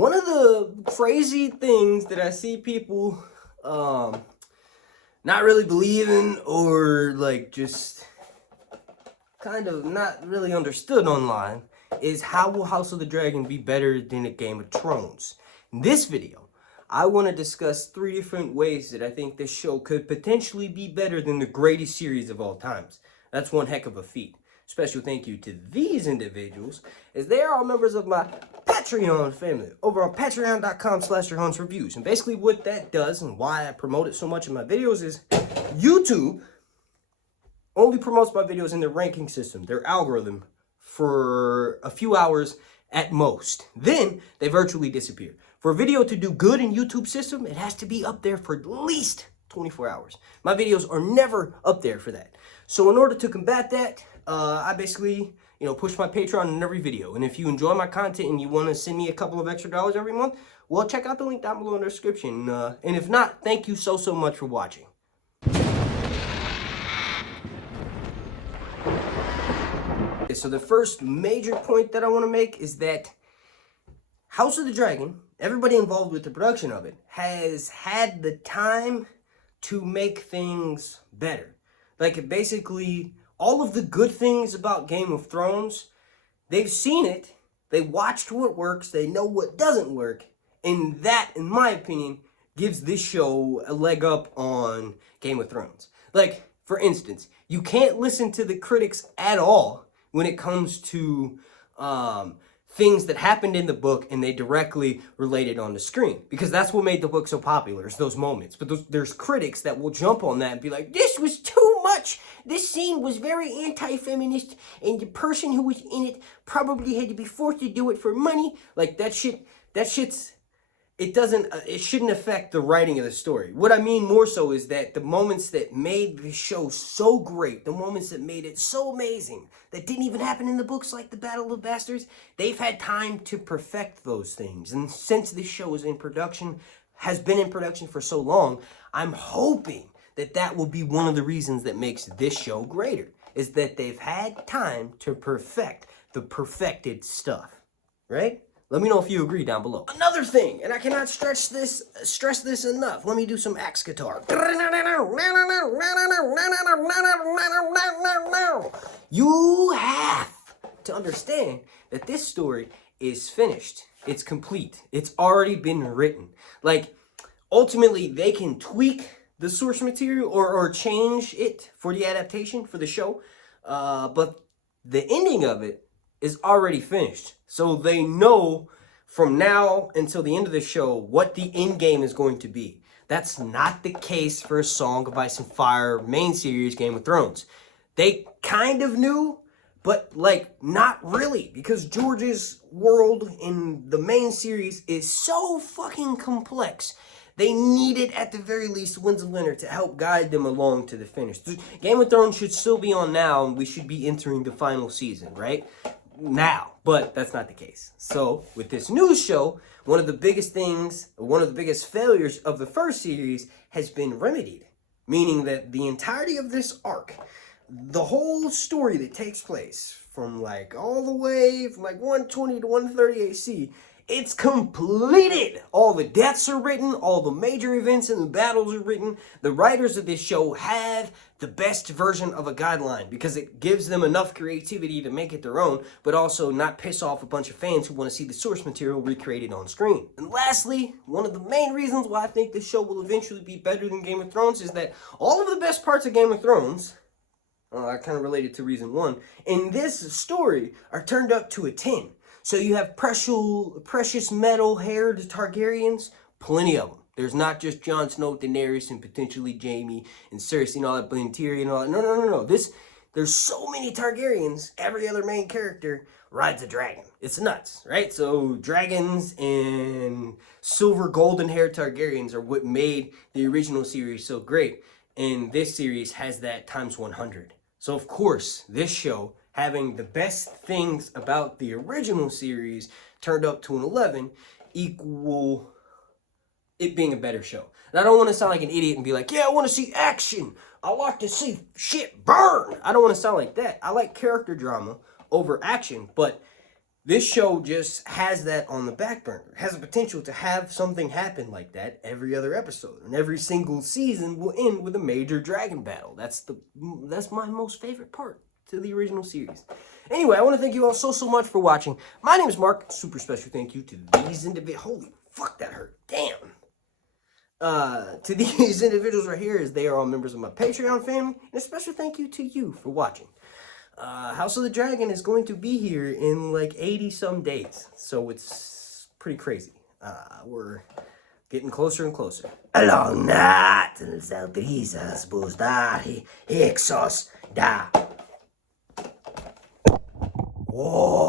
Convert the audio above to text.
One of the crazy things that I see people not really believing or like just kind of not really understood online is how will House of the Dragon be better than a Game of Thrones? In this video, I want to discuss 3 different ways that I think this show could potentially be better than the greatest series of all times. That's one heck of a feat. Special thank you to these individuals, as they are all members of my Patreon family over on patreon.com/yourhuntsreviews. And basically what that does and why I promote it so much in my videos is YouTube only promotes my videos in their ranking system, their algorithm, for a few hours at most. Then they virtually disappear. For a video to do good in YouTube system, it has to be up there for at least 24 hours. My videos are never up there for that. So in order to combat that, I basically, push my Patreon in every video. And if you enjoy my content and you want to send me a couple of extra dollars every month, well, check out the link down below in the description. And if not, thank you so much for watching. So the first major point that I want to make is that House of the Dragon, everybody involved with the production of it, has had the time to make things better. Like, basically, all of the good things about Game of Thrones, they've seen it, they watched what works, they know what doesn't work, and that, in my opinion, gives this show a leg up on Game of Thrones. Like, for instance, you can't listen to the critics at all when it comes to things that happened in the book and they directly related on the screen, because that's what made the book so popular, is those moments. But there's critics that will jump on that and be like, this was too much, this scene was very anti-feminist, and the person who was in it probably had to be forced to do it for money. Like, it shouldn't affect the writing of the story. What I mean more so is that the moments that made the show so great, the moments that made it so amazing, that didn't even happen in the books, like the Battle of Bastards, they've had time to perfect those things. And since this show is in production, has been in production for so long, I'm hoping that that will be one of the reasons that makes this show greater, is that they've had time to perfect the perfected stuff, right? Let me know if you agree down below. Another thing, and I cannot stress this enough. Let me do some axe guitar. You have to understand that this story is finished. It's complete. It's already been written. Like, ultimately, they can tweak the source material or change it for the adaptation, for the show. But the ending of it is already finished. So they know from now until the end of the show what the end game is going to be. That's not the case for A Song of Ice and Fire main series Game of Thrones. They kind of knew, but like not really, because George's world in the main series is so fucking complex. They needed, at the very least, Winds of Winter to help guide them along to the finish. Game of Thrones should still be on now, and we should be entering the final season, right? Now, but that's not the case. So with this new show, one of the biggest failures of the first series has been remedied, meaning that the entirety of this arc, the whole story that takes place from like all the way from like 120 to 130 AC, it's completed. All the deaths are written, all the major events and the battles are written. The writers of this show have the best version of a guideline because it gives them enough creativity to make it their own, but also not piss off a bunch of fans who want to see the source material recreated on screen. And lastly, one of the main reasons why I think this show will eventually be better than Game of Thrones is that all of the best parts of Game of Thrones, I kind of related to reason 1, in this story are turned up to a 10. So you have precious metal-haired Targaryens, plenty of them. There's not just Jon Snow, Daenerys, and potentially Jaime, and Cersei, and all that, Tyrion, and all that. No. There's so many Targaryens, every other main character rides a dragon. It's nuts, right? So dragons and silver golden-haired Targaryens are what made the original series so great. And this series has that times 100. So of course, this show, having the best things about the original series turned up to an 11, equal it being a better show. And I don't want to sound like an idiot and be like, yeah, I want to see action. I like to see shit burn. I don't want to sound like that. I like character drama over action, but This show just has that on the back burner. It has the potential to have something happen like that every other episode. And every single season will end with a major dragon battle. That's my most favorite part to the original series. Anyway, I want to thank you all so much for watching. My name is Mark. Super special thank you to these individuals. Holy fuck, that hurt. Damn. To these individuals right here, as they are all members of my Patreon family. And a special thank you to you for watching. House of the Dragon is going to be here in like 80 some days, so it's pretty crazy. We're getting closer and closer. Along that, the brisas busdari exos da. Whoa.